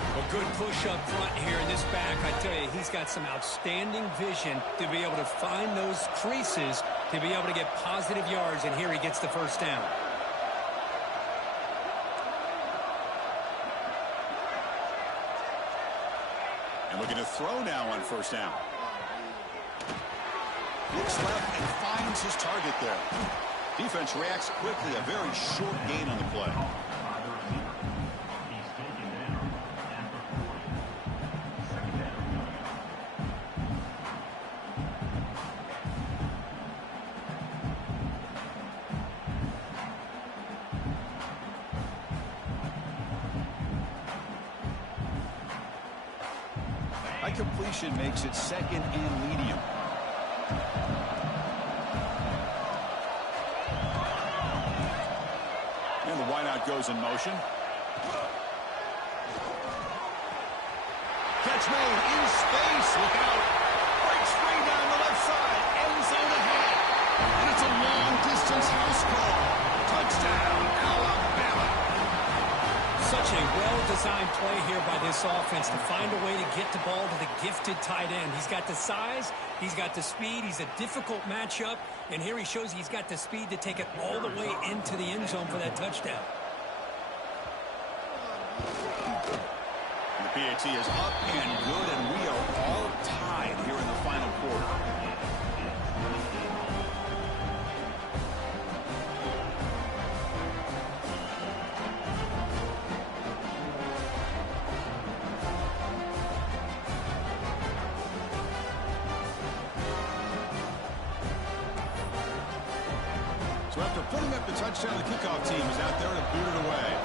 A good push up front here in this back. I tell you, he's got some outstanding vision to be able to find those creases to be able to get positive yards, and here he gets the 1st down. And looking to throw now on 1st down. Looks left and finds his target there. Defense reacts quickly. A very short gain on the play. High completion makes it 2nd and medium. And the wideout goes in motion. Catch made in space. Look out. Breaks free down the left side. End zone ahead. And it's a long-distance house call. Such a well-designed play here by this offense to find a way to get the ball to the gifted tight end. He's got the size, he's got the speed, he's a difficult matchup, and here he shows he's got the speed to take it all the way into the end zone for that touchdown. The PAT is up and good, and we are all tied here in the final quarter. So after putting up the touchdown, the kickoff team is out there to boot it away.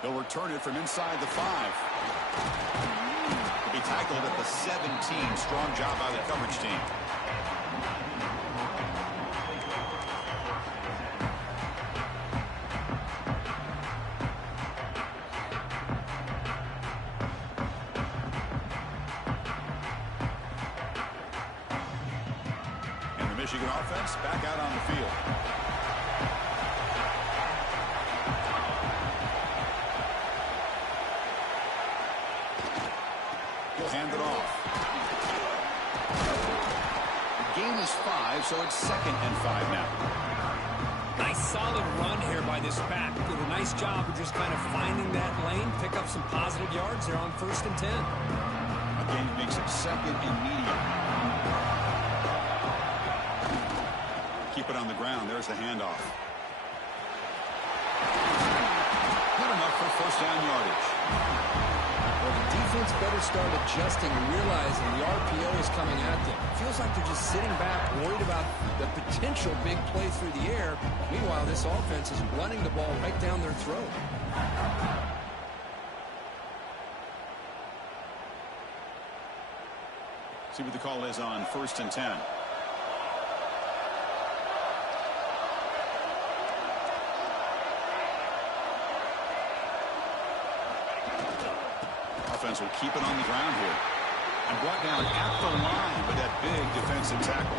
They'll return it from inside the 5. He'll be tackled at the 17. Strong job by the coverage team. And the Michigan offense back out on the field. Hand it off. The gain is 5, so it's 2nd and 5 now. Nice solid run here by this back. Did a nice job of just kind of finding that lane, pick up some positive yards there on 1st and 10. Again, it makes it 2nd and medium. Keep it on the ground. There's the handoff. Good enough for 1st down yardage. Well, the defense better start adjusting and realizing the RPO is coming at them. It feels like they're just sitting back, worried about the potential big play through the air. Meanwhile, this offense is running the ball right down their throat. See what the call is on 1st and 10. Offense will keep it on the ground here. And brought down at the line with that big defensive tackle.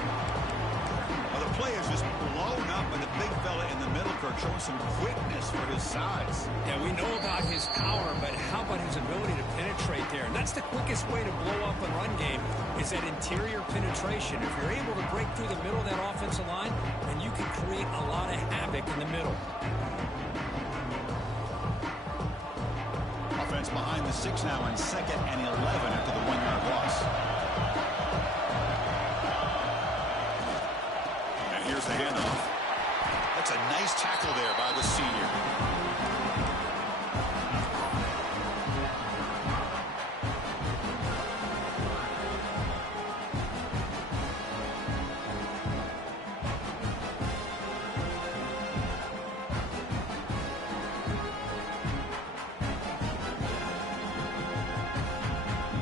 Well, the play is just blown up by the big fella in the middle, Kirk, showing some quickness for his size. Yeah, we know about his power, but how about his ability to penetrate there? And that's the quickest way to blow up a run game, is that interior penetration. If you're able to break through the middle of that offensive line, then you can create a lot of havoc in the middle. Offense behind the 6 now in 2nd and 11 after the 1-yard loss. And here's the handoff. That's a nice tackle there by the senior.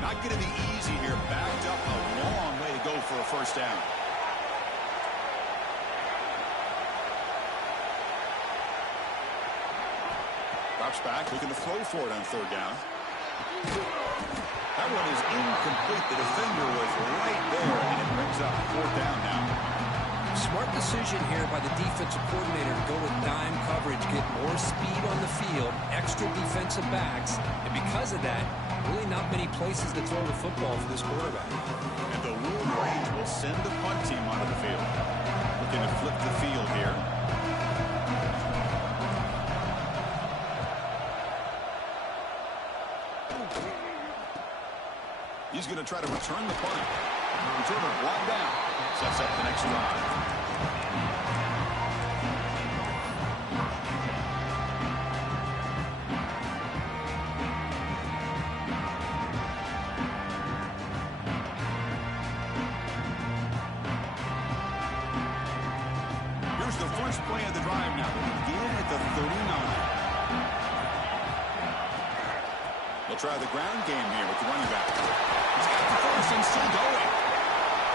Not going to be easy here. Backed up a long way to go for a 1st down. Drops back, looking to throw for it on 3rd down. That one is incomplete. The defender was right there, and it brings up 4th down now. Smart decision here by the defensive coordinator to go with dime coverage, get more speed on the field, extra defensive backs, and because of that, really not many places to throw the football for this quarterback. And the Wolverines will send the punt team onto the field. Looking to flip the field here. He's going to try to return the punt. Returner brought down. Sets up the next drive. Here's the first play of the drive now. We'll begin at the 39. They'll try the ground game here with the running back. He's got the first and still going.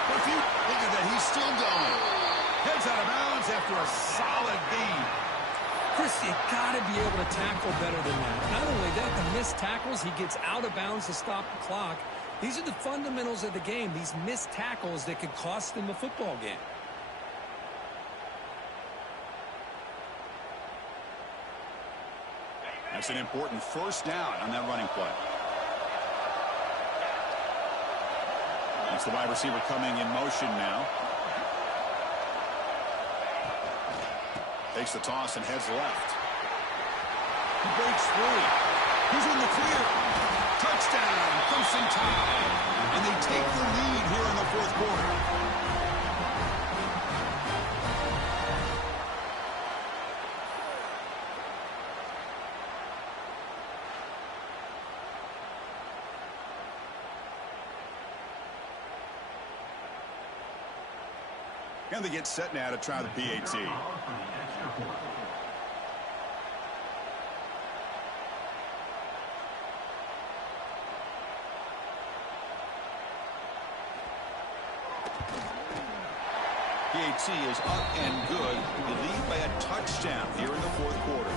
But if you look at that, he's still going. Heads out of bounds after a solid gain. Chris, First, you got to be able to tackle better than that. Not only that, the missed tackles, he gets out of bounds to stop the clock. These are the fundamentals of the game, these missed tackles that could cost them a football game. That's an important first down on that running play. That's the wide receiver coming in motion now. Takes the toss and heads left. He breaks free. He's in the clear. Touchdown, Crimson Tide. And they take the lead here in the fourth quarter. And they get set now to try the PAT. PAT is up and good. They lead by a touchdown here in the fourth quarter.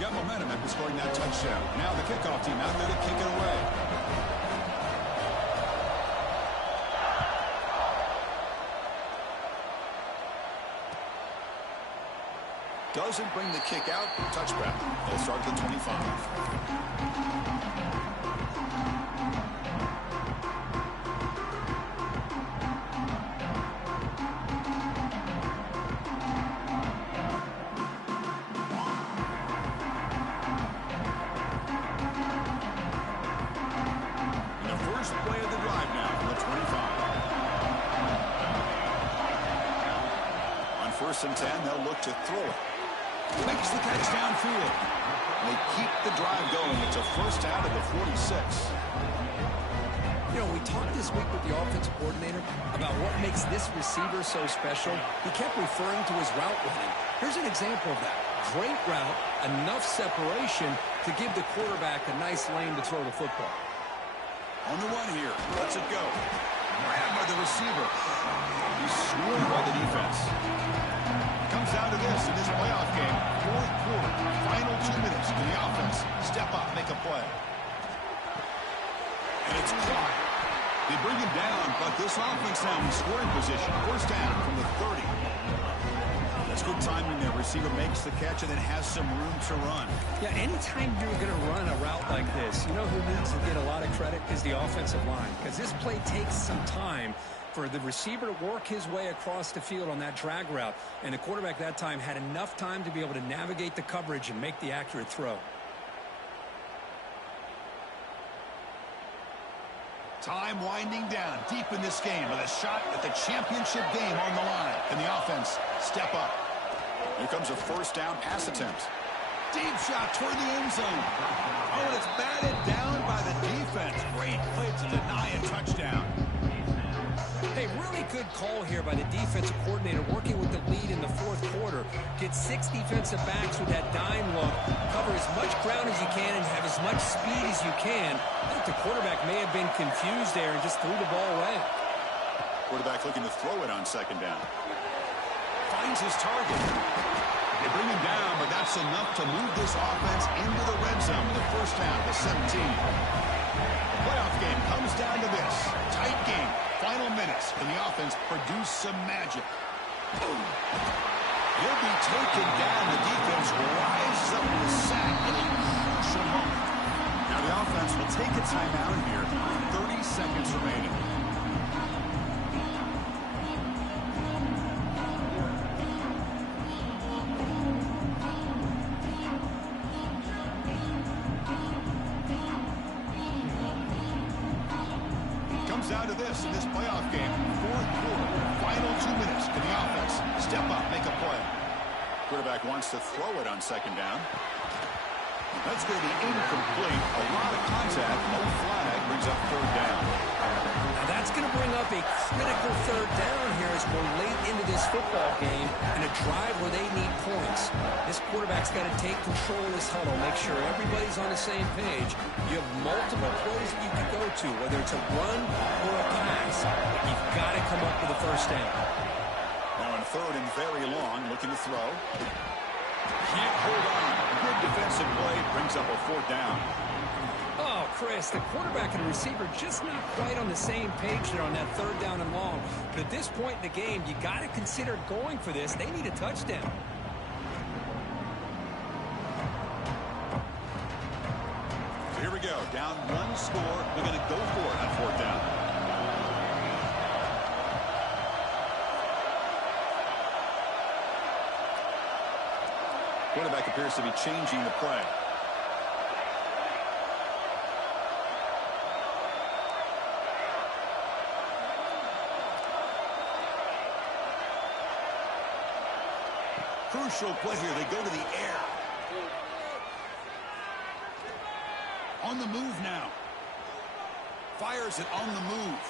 Got momentum after scoring that touchdown. Now the kickoff team out there to kick it away. Doesn't bring the kick out. Touchback. They'll start at the 25. First and 10, they'll look to throw it. Makes the catch downfield. They keep the drive going. It's a first down at the 46. You know, we talked this week with the offensive coordinator about what makes this receiver so special. He kept referring to his route running. Here's an example of that. Great route, enough separation to give the quarterback a nice lane to throw the football. On the run here. Lets it go. Grabbed by the receiver. He's swarmed by the defense. Comes down to this in this playoff game. Fourth quarter, final 2 minutes. Can the offense step up, make a play? And it's caught. They bring him down, but this offense now in scoring position. First down from the 30. That's good timing there. Receiver makes the catch and then has some room to run. Yeah, anytime you're going to run a route like this, you know who needs to get a lot of credit is the offensive line. Because this play takes some time for the receiver to work his way across the field on that drag route. And the quarterback that time had enough time to be able to navigate the coverage and make the accurate throw. Time winding down deep in this game with a shot at the championship game on the line. And the offense step up. Here comes a first down pass attempt. Deep shot toward the end zone. Oh, and it's batted down by the defense. Great play to deny a touchdown. Hey, really good call here by the defensive coordinator working with the lead in the fourth quarter. Get 6 defensive backs with that dime look. Cover as much ground as you can and have as much speed as you can. I think the quarterback may have been confused there and just threw the ball away. Quarterback looking to throw it on second down. Finds his target. They bring him down, but that's enough to move this offense into the red zone with a first down to 17. The playoff game comes down to this. Tight game. Final minutes. Can the offense produce some magic? Boom. He'll be taken down. The defense rises up with a sack in a crucial moment. Now the offense will take a timeout here. 30 seconds remaining. Down to this in this playoff game. Fourth quarter, final 2 minutes. Can the offense step up, make a play? Quarterback wants to throw it on second down. That's going to be incomplete. A lot of contact. No flag brings up third down. Now that's going to bring up a critical third down here as We're late into this football game and a drive where they need points. This quarterback's got to take control of this huddle, make sure everybody's on the same page. You have multiple plays that you can go to, whether it's a run or a pass. But you've got to come up with a first down. Now on third and very long, looking to throw. Can't hold on. Good defensive play, brings up a fourth down. Oh, Chris, the quarterback and the receiver just not quite on the same page there on that third down and long. But at this point in the game, you got to consider going for this. They need a touchdown. So here we go. Down one score. They're going to go for it on fourth down. Quarterback appears to be changing the play. Crucial play here. They go to the air. On the move now. Fires it on the move.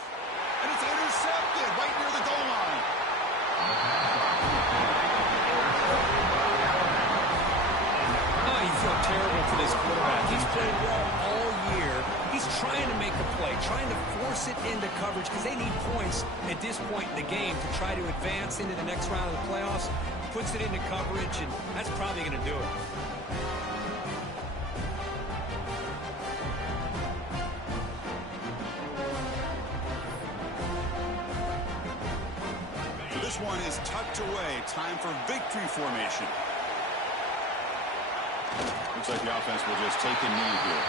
And it's intercepted right near the goal line. Oh, you feel terrible for this quarterback. He's played well all year. He's trying to make a play, trying to force it into coverage because they need points at this point in the game to try to advance into the next round of the playoffs. Puts it into coverage, and that's probably going to do it. So this one is tucked away. Time for victory formation. Looks like the offense will just take a knee here.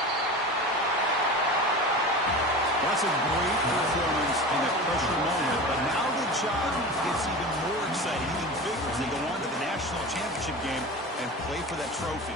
That's a great performance in the pressure moment, but now the job gets even more exciting, even bigger as they go on to the national championship game and play for that trophy.